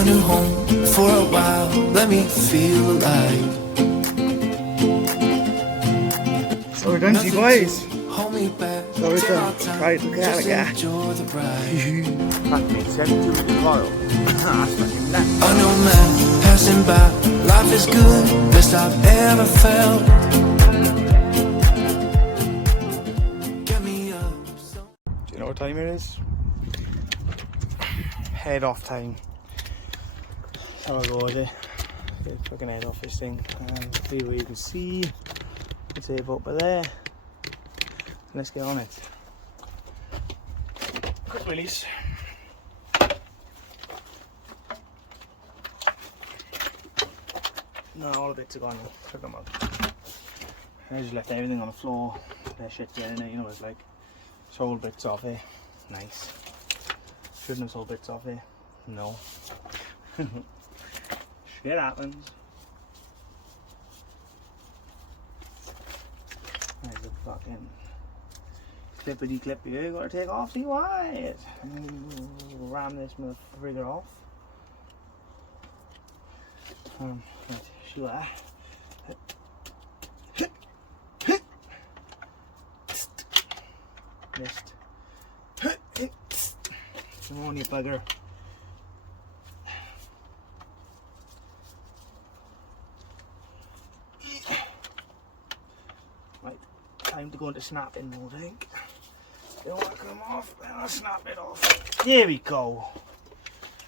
a new home for a while. Let me feel alive. So we're done, you boys. Hold me back. So we're done. Right, look at it. Enjoy the ride. m57 with the royal. A new man passing by. Life is good, best I've ever felt. Get me up. Do you know what time it is? Head off time. How I go with it. Fucking head off this thing. See where you can see. Let's say up by there. Let's get on it. Quick release. No, all the bits are gone. Took them out. I just left everything on the floor. That shit getting it, you know, it's like sold bits off here. Nice. Shouldn't have sold bits off here. No. Shit happens. There's the fucking clippity clip here. You gotta take off. See why? Ram this motherfucker off. Right, shoot that. Missed. Come on, you bugger. Right, time to go into snapping mode, I think. They want to come off, then I'll snap it off. There we go.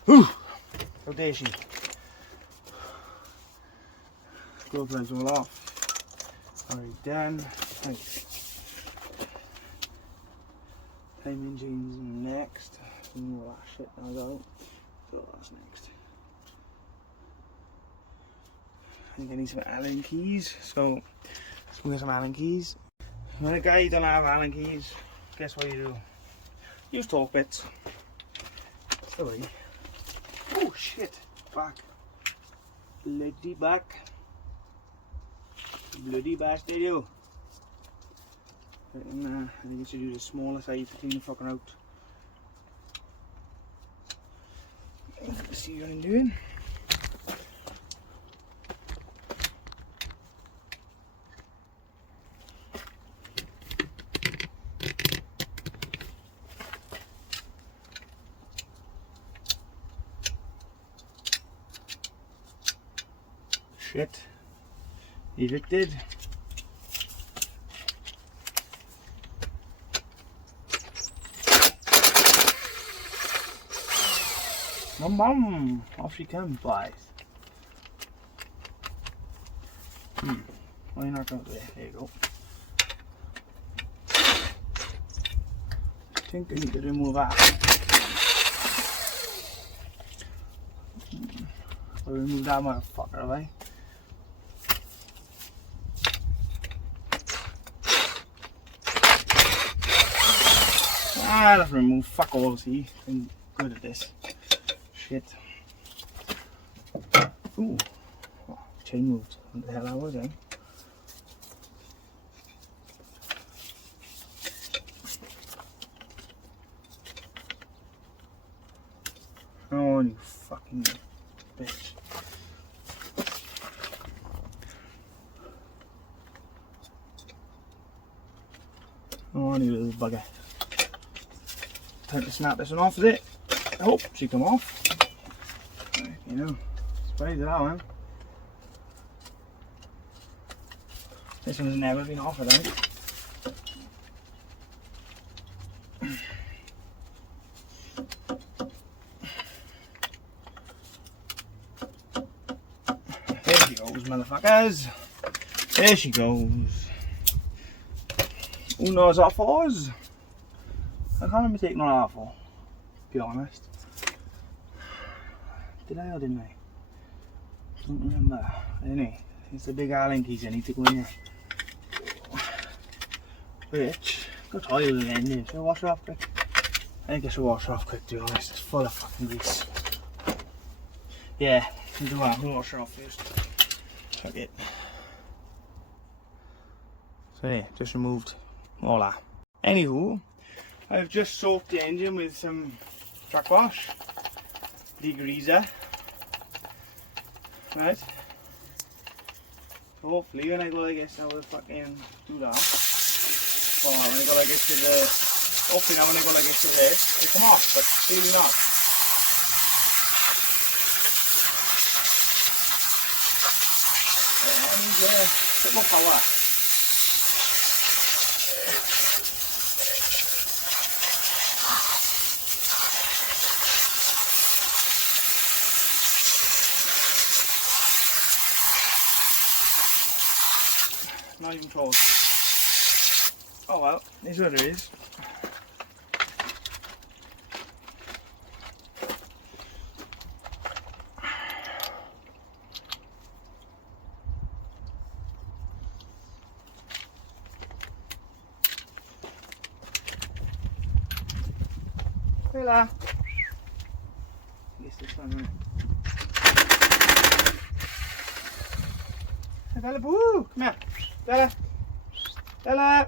Whew. How dare she? Screw threads all off. Already done. Right. Timing chains next. And all that shit now though. So that's next. I think I need some Allen keys. So let's get some Allen keys. When a guy don't have Allen keys, guess what you do? Use torque bits. Sorry. Oh shit. Back. Bloody back. Bloody bastard you. And, I think I should use a smaller size to clean the fucker out. Let's see what I'm doing. Shit. Evicted. Mum, off she comes, boys. Well, you're not going to do it. There you go. I think I need to remove that. I'll remove that motherfucker, have I? Let's remove fuck all, see? I'm good at this. Shit. Ooh. Oh, chain moved. What the hell I was in? Oh, you fucking bitch. Oh, you little bugger. Time to snap this one off, is it? I hope she come off. Right, you know, surprised at that one. This one's never been off, I think. There she goes, motherfuckers. There she goes. Who knows what for us? I can't remember taking all that for, to be honest. Did I or didn't I? Don't remember. Anyway, it's the big Allen keys I need to go in here. Which, got oil in the engine. Should I wash it off quick? I think I should wash it off quick, to be honest. It's full of fucking grease. Yeah, I'll do that. I'll wash it off first. Fuck it. So yeah, just removed all that. Anywho, I've just soaked the engine with some track wash, degreaser, Right. So hopefully when I go like this, I will fucking do that. Well, when I go like this to the, hopefully now when I go like this to this, they come off, but clearly not. I need a bit more power. Not even close. Oh well, this is what it is. Hola. Guess this one, right? Hey, Bella, woo! Come here. Bella! Bella!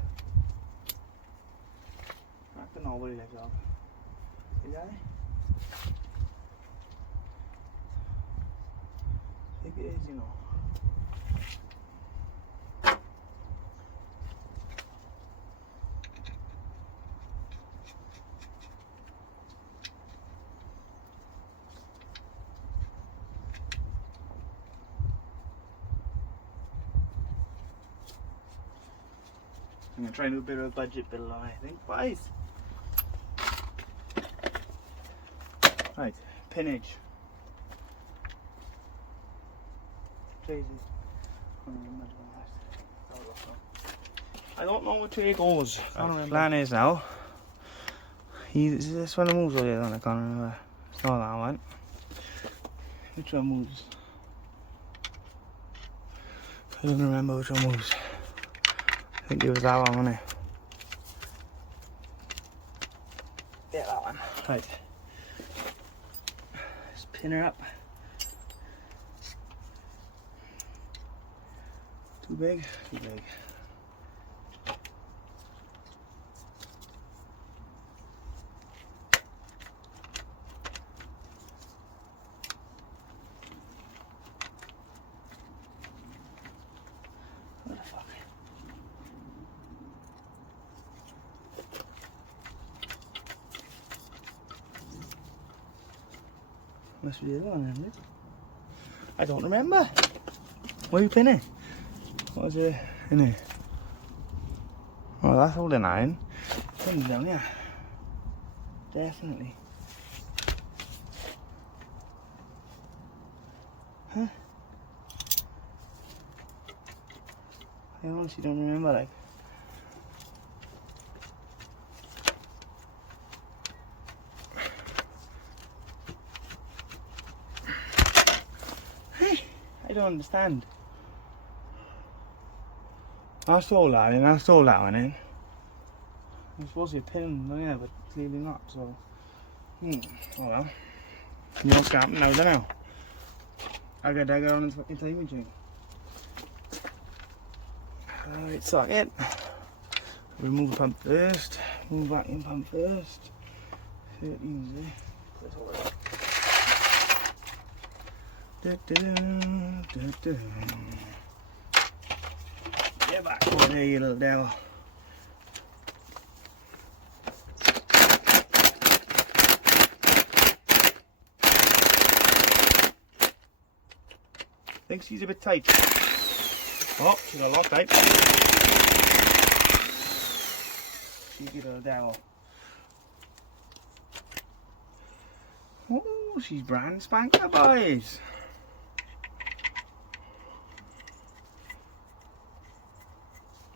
I don't know what he left off. Is that it? I think it is, you know. I'm going to try and do a bit of a budget build on it, I think, guys. Right, pinnage. Jesus. I don't know which way it goes. Right, plan is now. Is this one that moves or the other one? I can't remember. It's not that one. Which one moves? I don't remember which one moves. I think it was that one, wasn't it? Yeah, that one. Right. Just pin her up. Too big? Too big. What the fuck? Must be the other one, isn't it? I don't remember. Where are you pinning? What was it in here? Oh, that's all the iron. Pin's down here. Definitely. Huh? I honestly don't remember, like. I don't understand. I stole that in, I stole that one in. I'm supposed to be pinning, oh yeah, but clearly not, so. Oh well. You know what's happening now, don't know. I gotta dig around in the fucking time machine. Alright, suck it. Remove the pump first. Move back in pump first. Do it easy. Let's hold it up. Get back over there, you little devil. Thinks she's a bit tight. Oh, she's a lot tight. Cheeky little devil. Oh, she's brand spanker, boys.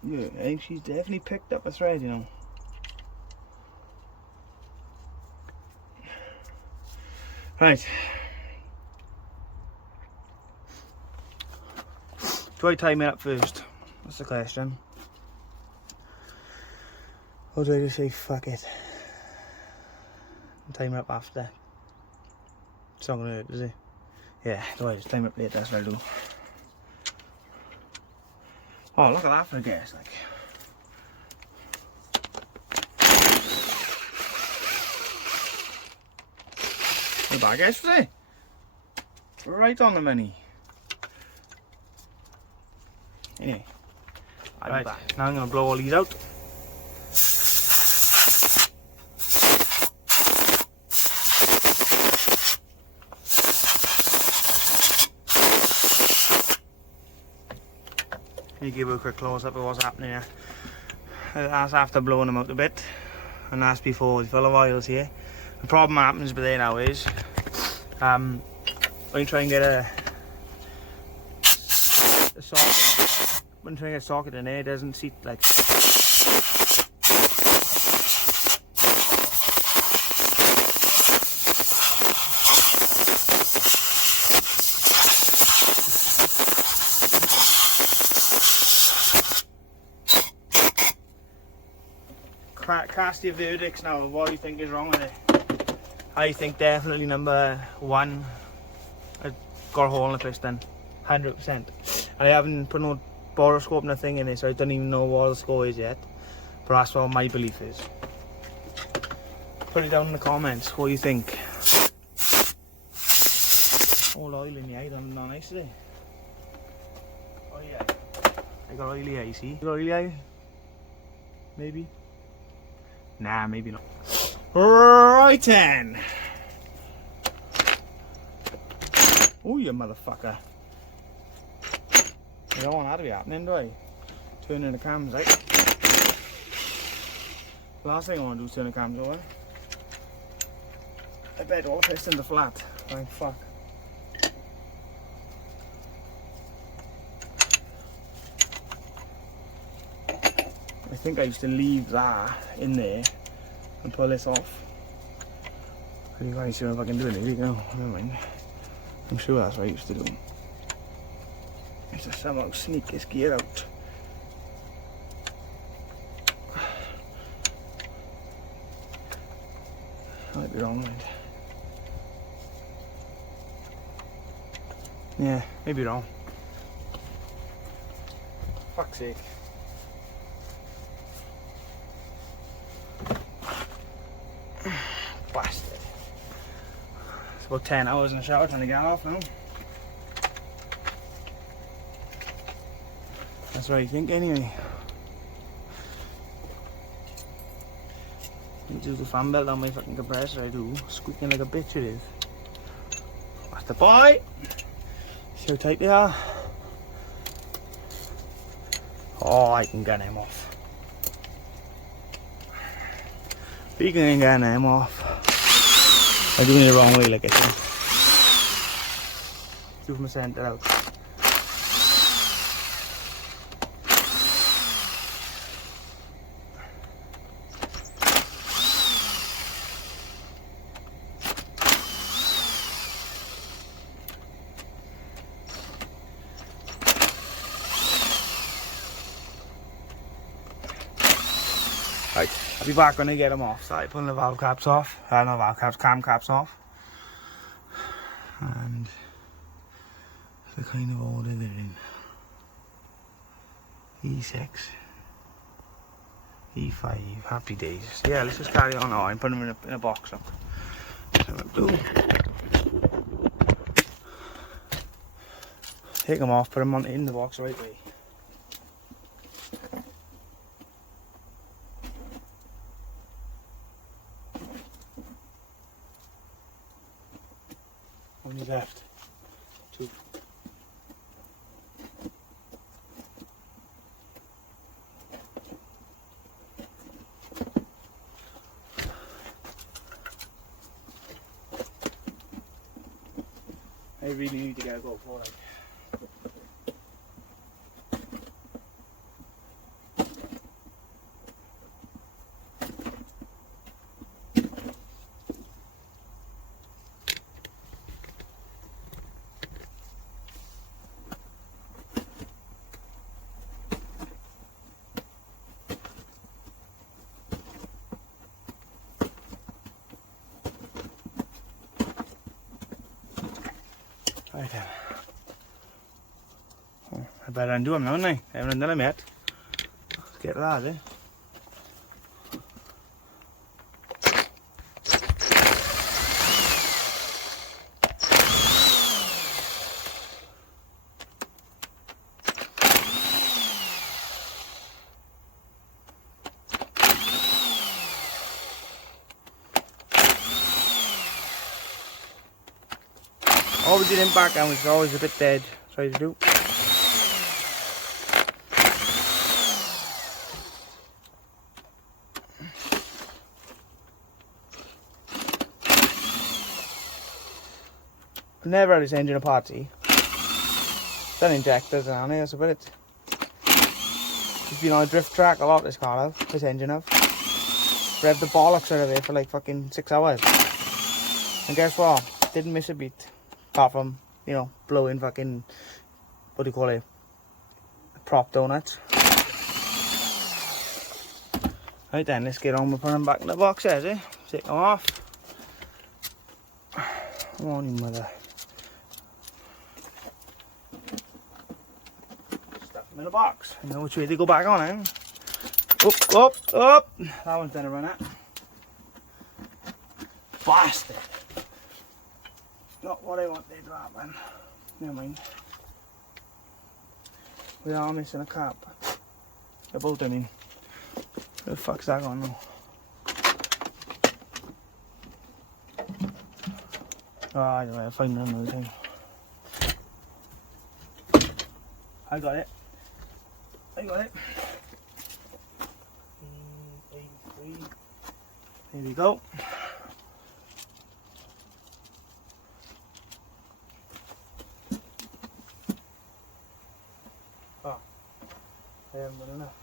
Yeah, I think she's definitely picked up a thread, you know. Right. Do I time it up first? That's the question. Or do I just say fuck it and time it up after? It's not gonna hurt, is it? Yeah, do I just time it up later? That's what I'll do. Oh, look at that for a guess, like. A bad guess, was it? Right on the money. Anyway, I'll Right. be back. Now I'm going to blow all these out. You give you a quick close up of what's happening here. That's after blowing them out a bit, and that's before the full of oils here. The problem happens with there now is when you try and get a socket, when you try and get a socket in there, it doesn't seat like. Cast your verdicts now of what you think is wrong with it. I think definitely number one, it got a hole in the piston, 100%. And I haven't put no boroscope nothing in it, so I don't even know what the score is yet. But that's what my belief is. Put it down in the comments what you think. All oil in the eye, not nice today. Oh yeah, I got oily eye, see? You got oily eye? Maybe? Nah, maybe not. Right then. Oh, you motherfucker. I don't want that to be happening, do I? Turning the cams out. Last thing I want to do is turn the cams over. I bet all the pistons are flat. Like, fuck. I think I used to leave that in there and pull this off. You guys see if I can do it. There you go. Never mind. I'm sure that's what I used to do. I used to somehow sneak this gear out. I might be wrong, mind. Yeah, maybe wrong. Fuck's sake. Bastard. It's about 10 hours in the shower trying to get off now. That's what I think anyway. You do the fan belt on my fucking compressor, I do. Squeaking like a bitch it is. That's the boy! See how tight they are? Oh, I can get him off. Speaking of getting him off, I'm doing it the wrong way, like I said. See if I sent it out. Right, I'll be back when I get them off. Started pulling the valve caps off. Not valve caps, cam caps off. And the kind of order they're in. E6, E5, happy days. Yeah, let's just carry on now and put them in a box. Look. That's what I'll do. Take them off, put them in the box right away. Only left 2. I really need to get a go for it. Right then. Oh, I better undo them now, haven't I? I haven't undone them yet. Let's get that, eh? always did in background, which is always a bit dead. Try to do. I've never had this engine apart, see. Done injectors and on here, so but it's been on a drift track a lot, this car have, this engine have. Revved the bollocks out of it for like fucking 6 hours. And guess what? Didn't miss a beat. Apart from, you know, blowing fucking, what do you call it? Prop donuts. Right then, let's get on with putting them back in the box, eh? Take them off. Come on, you mother. Stuff them in the box. I know which way they go back on, eh? Up, up, up. That one's done a run at. Bastard. Not what I wanted to happen. Never mind. We are missing a cap. They're both done in. Where the fuck's that gone now? Oh, I don't know, I'll find another thing. I got it. I got it. 83. There we go. Oh, I haven't done enough.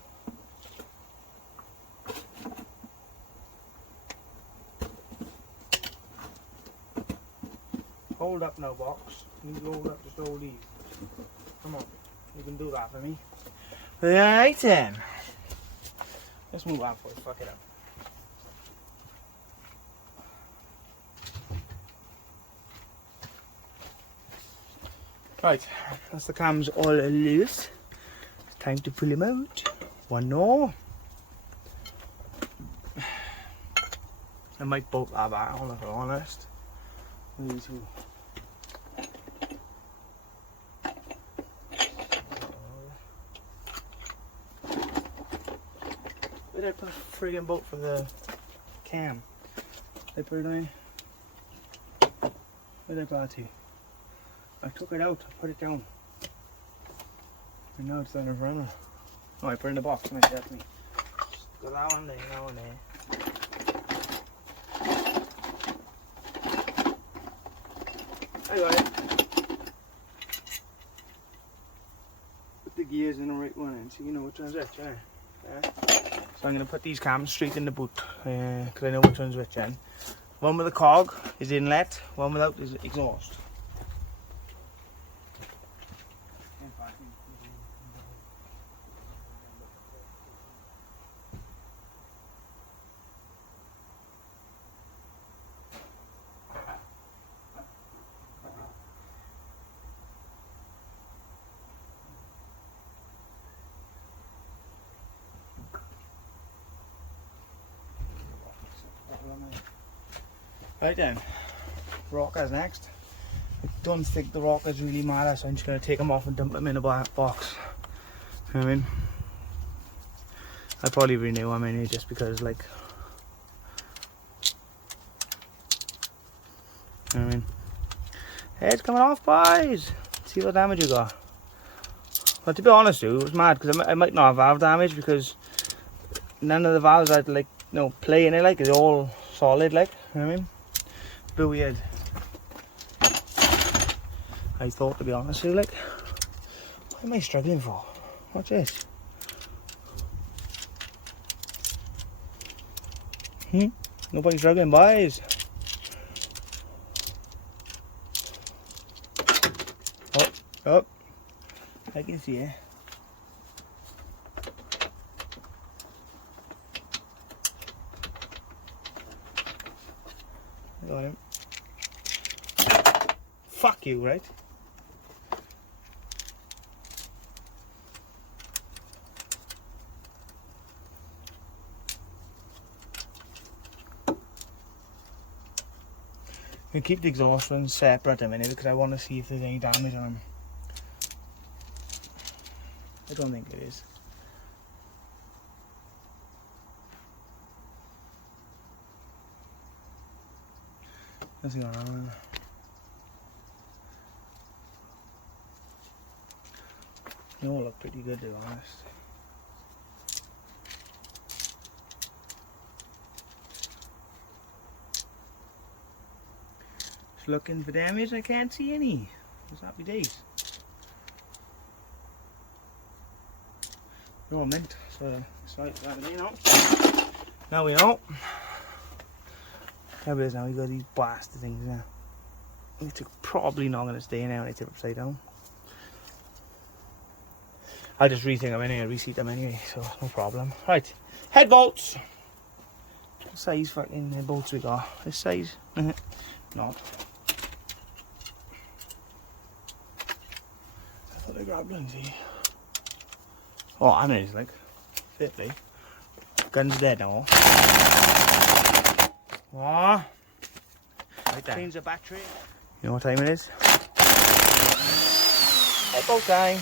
Hold up now, box. You need to hold up, just hold these. Come on, you can do that for me. Right then. Let's move on for it, fuck it up. Right, that's the cams all loose. It's time to pull them out. One more. I might bolt that back, if I'm honest. These two. Where did I put a friggin' bolt for the cam? Did I put it on? Where did I put it to? I took it out, I put it down. And now it's on a runner. Oh, I put it in the box, and that's me. Got that one there, that one there. I got it. Put the gears in the right one and so you know which one's which, yeah. So I'm going to put these cams straight in the boot because I know which one's which end. One with the cog is inlet, one without is exhaust. Right then, rockers next. I don't think the rockers really matter, so I'm just going to take them off and dump them in a box. You know what I mean? I probably renew them in here just because, like, you know what I mean? Head's coming off, boys. See what damage you got. But to be honest, dude, it was mad because I might not have valve damage because none of the valves I'd like, you know, play in it like is all solid, like, you know what I mean? A bit weird. I thought, to be honest with you, like, what am I struggling for? What's this? Nobody's struggling, boys. Oh, I can see it. Got him. Fuck you, right? I keep the exhaust ones separate a minute because I want to see if there's any damage on them. I don't think it is. Nothing on. They all look pretty good, to be honest. Just looking for damage, I can't see any. It's happy days. They're all mint, so it's like that, you know. Now we know. How it is now, we got these blasted things now. It's probably not going to stay now when I tip upside down. I just rethink them anyway, reseat them anyway, so no problem. Right, head bolts. What size fucking head bolts we got? This size? Not. I thought I grabbed one, see. Oh, I know it's like 50. Gun's dead now. Oh. Right there. Change the battery. You know what time it is? Head bolt time.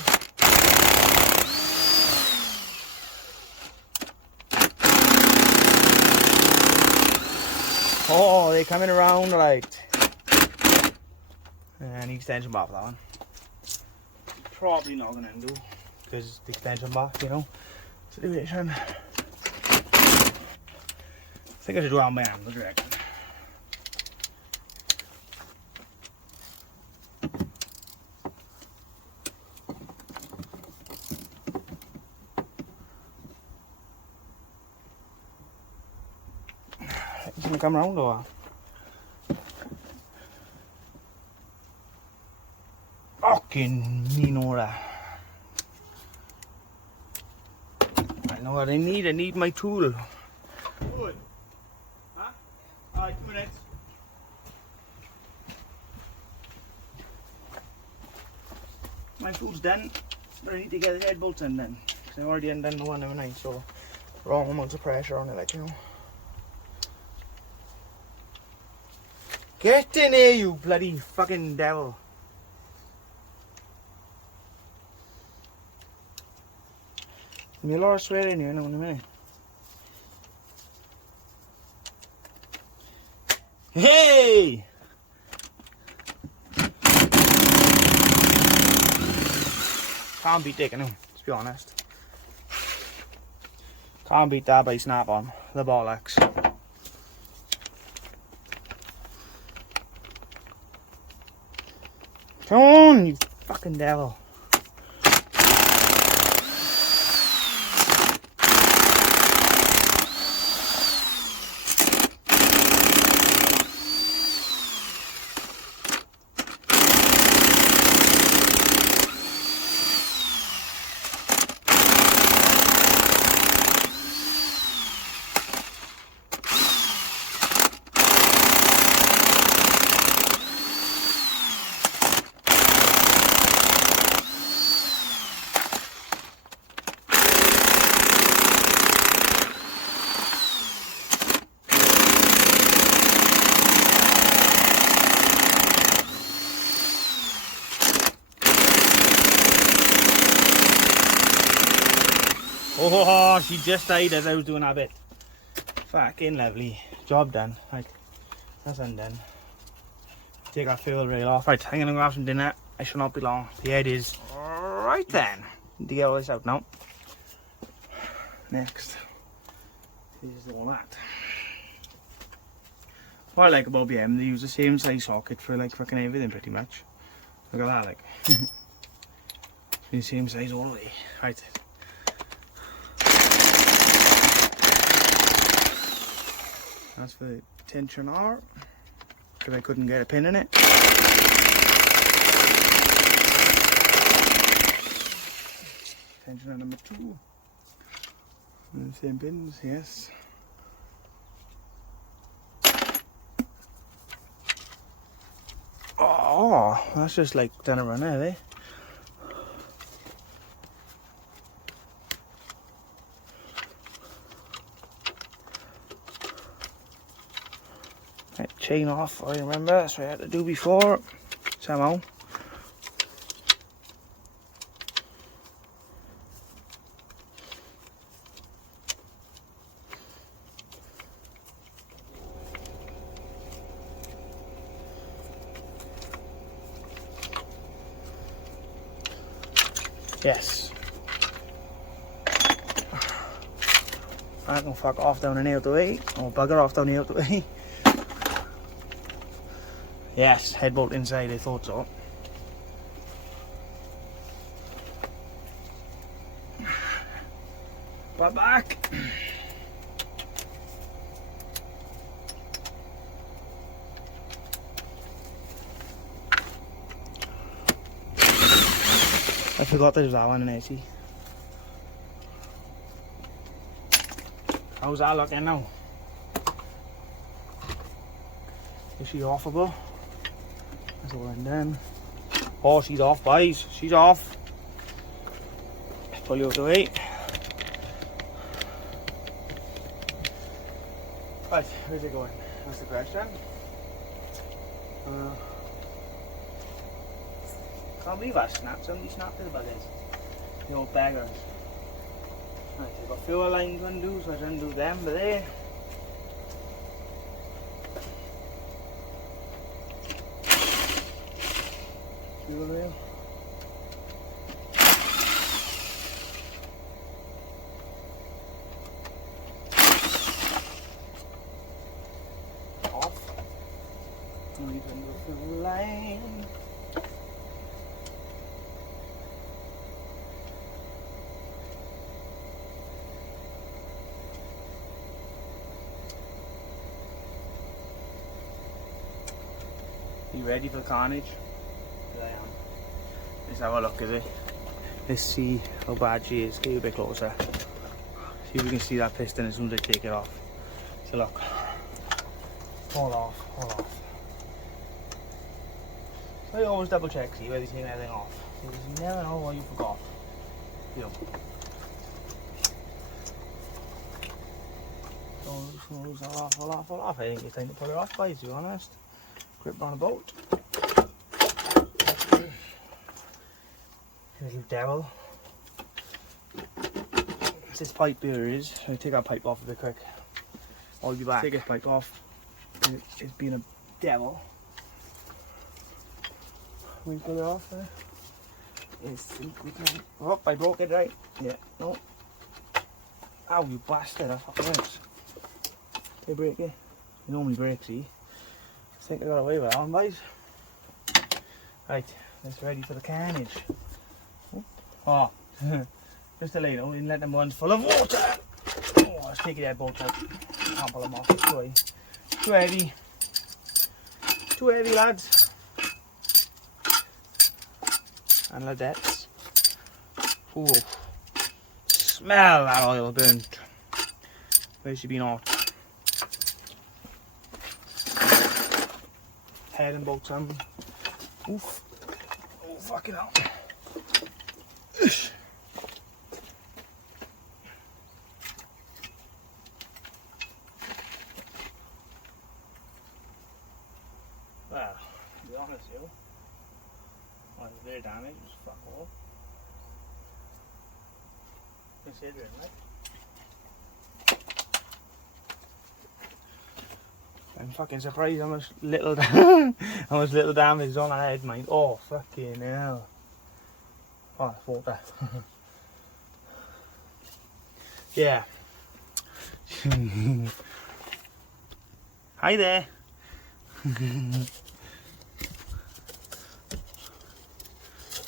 Oh, they're coming around right. And the extension bar for that one. Probably not going to undo because the extension bar, you know, situation. I think I should do it on my hand, what do you reckon? He's gonna come around or? Fucking Minora. I know what I need. I need my tool. Good. Huh? Alright, 2 minutes. My tool's done, but I need to get the head bolts in then. Because I already undone the one over 9, so wrong amounts of pressure on it, like, you know. Get in here, you bloody fucking devil. Give me a lot of swear in here now in a minute. Hey! Can't beat dick, I know, let's be honest. Can't beat that by snap-on, the bollocks. Come on, you fucking devil. Oh, she just died as I was doing that bit. Fucking lovely. Job done. Right, that's undone. Take our fuel rail off. Right, I'm gonna grab some dinner. I shall not be long. The head is right then. Need to get all this out now. Next is all that. What I like about BM, they use the same size socket for like fucking everything pretty much. Look at that, like. The same size all the way. Right. That's for the tension R, because I couldn't get a pin in it. Tensioner number 2. And the same pins, yes. Oh, that's just like done a run there, eh? Chain off, I remember, that's what I had to do before, somehow. Yes. I can fuck off down and out the way, or bugger off down and out the way. Yes, head bolt inside, I thought so. But back. I forgot there's that one in AC. How's that looking now? Is she offable? That's all I'm done. Oh, she's off, boys. She's off. Pull you out the way. Right, where's it going? That's the question. Can't believe I snapped. Somebody snapped it about this. The old beggars. Right, I've got fewer lines to undo, so I didn't do them, but there. Fuel rail. Off. And we can go through the line. You ready for the carnage? I am. Let's have a look at it. Let's see how bad she is. Get a bit closer. See if we can see that piston as soon as I take it off. So look. Hold off, hold off. So you always double check, see whether you're taking everything off. Because you never know what you forgot. You know. Hold off. I think it's time to put it off, guys, to be honest. Grip on a bolt. Little devil. This pipe here is. I'll take that pipe off a bit quick. I'll be back. Take this pipe off. It's been a devil. We pull it off there. Oh, I broke it, right? Yeah, no. Ow, you bastard, that fucking hurts. They break it. You normally break, see? I think I got away with that one, boys. Right, let's ready for the carnage. Oh, just to let you know, we didn't let them ones full of water. Oh, let's take that bolt out. Can't pull them off, it's too heavy. Too heavy, lads. And ladettes. Ooh, smell that oil burnt. Where's she been hot? Head and bolts on. Oof. Oh, fucking hell. Well, to be honest, yo. Well, it's very damaged, it's fuck all. Considering, right? I'm fucking surprised how much little damage is on her head, mate. Oh, fucking hell. Oh, it's water. Yeah. Hi there.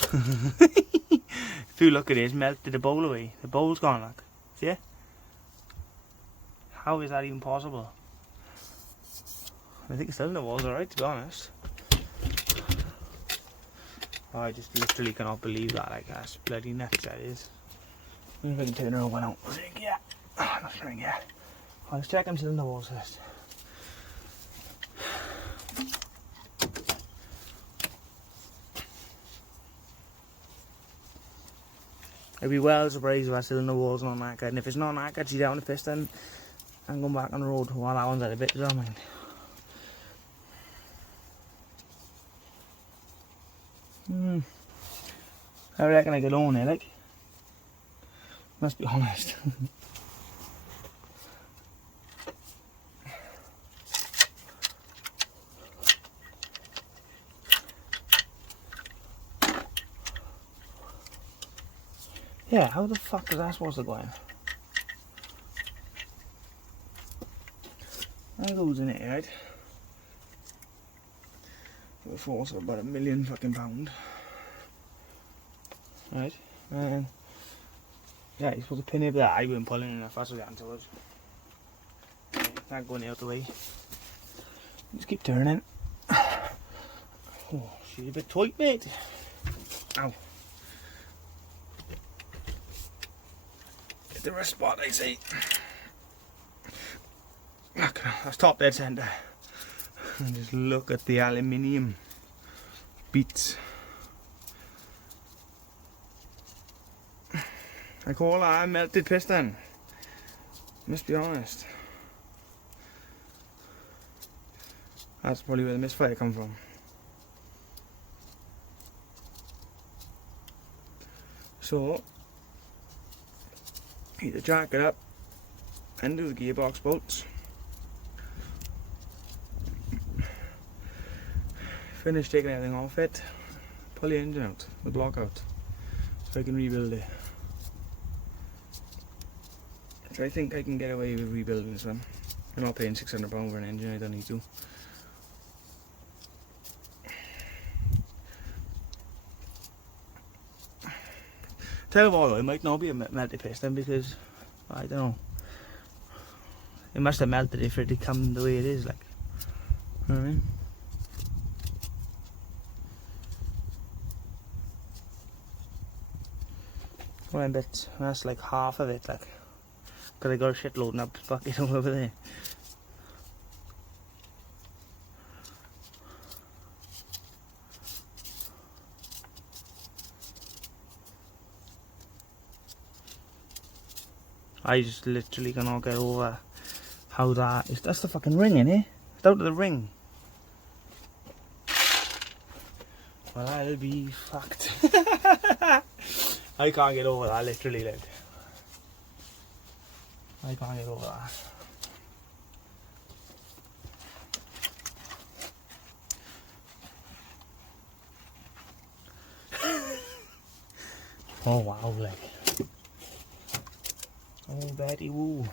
If you look at this, melted the bowl away. The bowl's gone, look. See it? How is that even possible? I think it's still in the walls, alright, to be honest. Oh, I just literally cannot believe that, like, that's bloody nuts, that is. I wonder if I can turn her one out. Yeah. Oh, not string, yeah. Oh, let's check them cylinder walls first. I'd be well surprised if I cylinder walls not knackered, and if it's not knackered, she's down the piston and going back on the road while that one's at a bit, does that mean? I reckon I could own it, like. Must be honest. Yeah, how the fuck is that supposed to go in? That goes in it, right? With a force of about £1 million fucking pound. Right, and yeah, you're supposed to pin it with that. I wouldn't pull it in if that's what the answer was. Not going out the way. Just keep turning. Oh, she's a bit tight, mate. Ow. Get the wrist spot, I say. Look, that's top dead centre. And just look at the aluminium beats. I call that a melted piston. Must be honest. That's probably where the misfire come from. So, either jack it up and do the gearbox bolts. Finish taking everything off it, pull the engine out, the block out, so I can rebuild it. So I think I can get away with rebuilding this one. I'm not paying £600 for an engine, I don't need to. Tell you what though, it might not be a melted piston because, I don't know, it must have melted it for it to come the way it is, like, you know what I mean? Well, I bet that's like half of it, like, because I got a shit loading up bucket over there. I just literally cannot get over how that is. That's the fucking ring, innit? It's out of the ring. Well, I'll be fucked. I can't get over that, literally, like. I can't get over that. Oh wow, like. Oh Betty woo.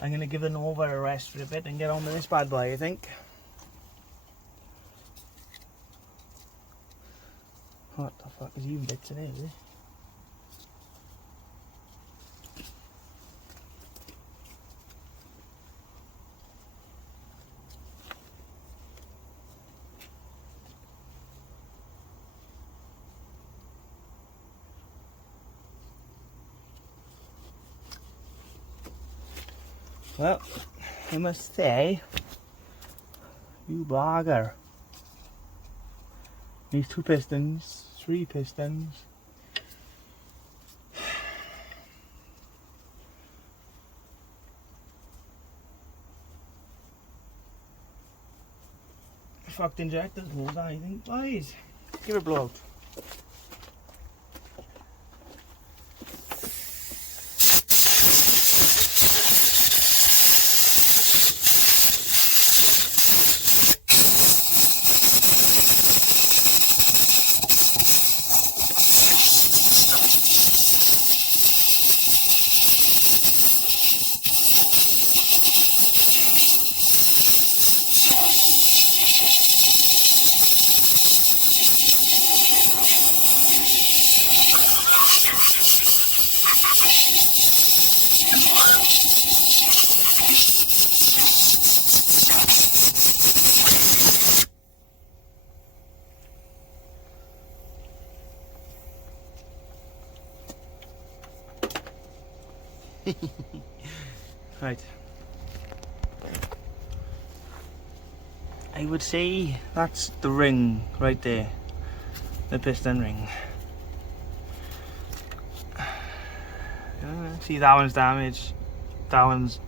I'm gonna give the Nova a rest for a bit and get on with this bad boy, I think. What the fuck is even bits in it, is it? Well, I must say, you bugger. These 2 pistons, 3 pistons. Fucked injectors, hold on, I think, boys. Give it a blowout. Right. I would say that's the ring right there. The piston ring. See, that one's damaged. That one's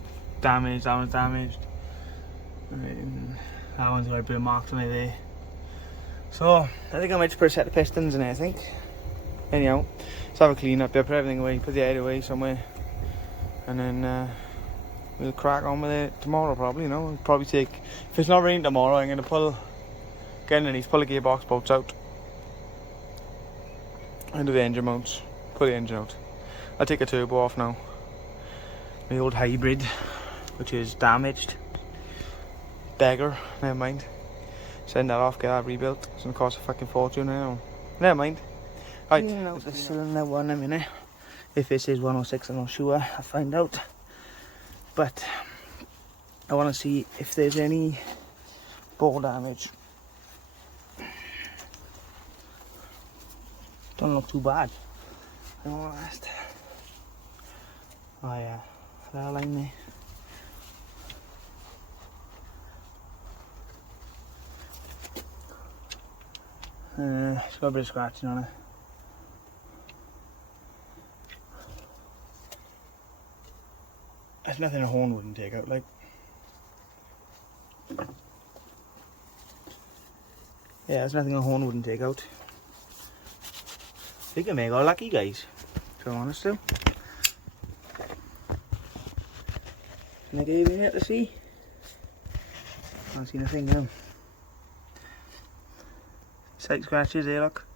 damaged. That one's damaged. That one's got a bit of marks on it there. So, I think I might just put a set of pistons in it, I think. Anyhow, let's have a clean up there, put everything away, put the head away somewhere. And then we'll crack on with it tomorrow probably, you know. It'll probably take, if it's not raining tomorrow, I'm going to get underneath, pull the gearbox bolts out. And do the engine mounts, pull the engine out. I'll take a turbo off now. My old hybrid, which is damaged. Beggar, never mind. Send that off, get that rebuilt. It's gonna cost a fucking fortune now. Never mind. Right, the cylinder one in a minute. If this is 106, I'm not sure. I'll find out. But I want to see if there's any ball damage. Don't look too bad. Last. Oh yeah, that line there. It's got a bit of scratching on it. There's nothing a horn wouldn't take out, like. Yeah, there's nothing a horn wouldn't take out. I think I may got lucky, guys. To be honest, though. Can I get in here to see? Can't see nothing in them. Slight scratches there, look.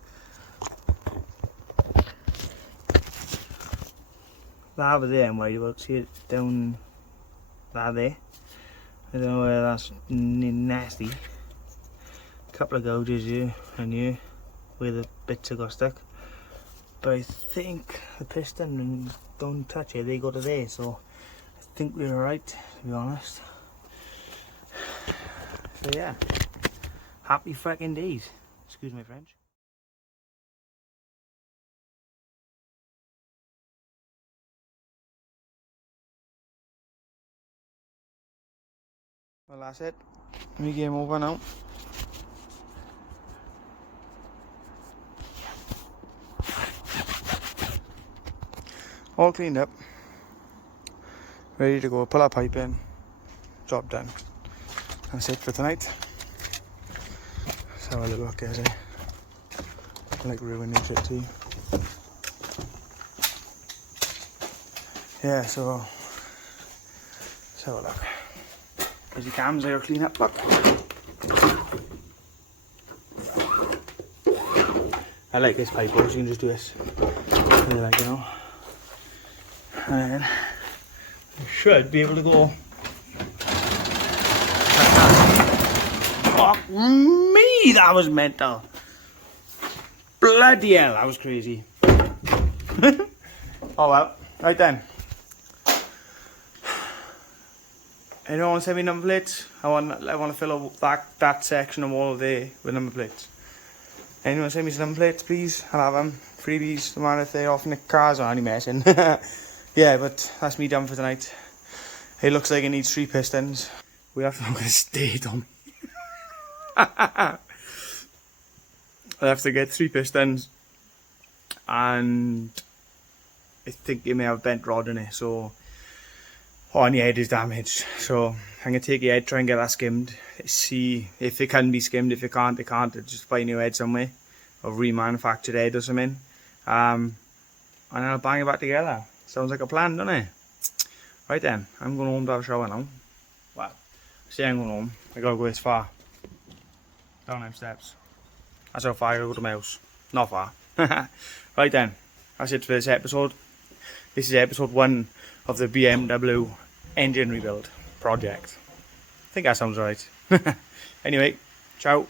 That over there I'm worried about. See it down that there. I don't know whether that's nasty. Couple of gouges here and here where the bits have got stuck. But I think the piston don't touch it, they go to there, so I think we're alright, to be honest. So yeah, happy fucking days. Excuse my French. Well, that's it. We game over now. All cleaned up. Ready to go. Pull our pipe in. Job done. That's it for tonight. Let's have a little look at it. I like ruining shit too. Yeah, so let's have a look. There's your cams there, clean up, look. I like this pipe, so you can just do this. Really like, you know. And then you should be able to go. Fuck me, that was mental. Bloody hell, that was crazy. Oh well, right then. Anyone want to send me number plates? I want to fill up that section of wall there with number plates. Anyone send me some number plates, please? I'll have them. Freebies, no matter if they're off nick cars or any messing. Yeah, but that's me done for tonight. It looks like it needs 3 pistons. We'll have to look at a state on. I'll have to get 3 pistons, and I think it may have a bent rod in it, so. Oh, and the head is damaged, so I'm going to take the head, try and get that skimmed, see if it can be skimmed. If it can't, it can't. I'll just buy a new head somewhere, or remanufactured head or something, and I'll bang it back together. Sounds like a plan, doesn't it? Right then, I'm going home to have a shower now. Well, I say I'm going home, I gotta go this far. Down them steps. That's how far I gotta go to my house. Not far. Right then, that's it for this episode. This is episode 1 of the BMW engine rebuild project. I think that sounds right. Anyway, ciao.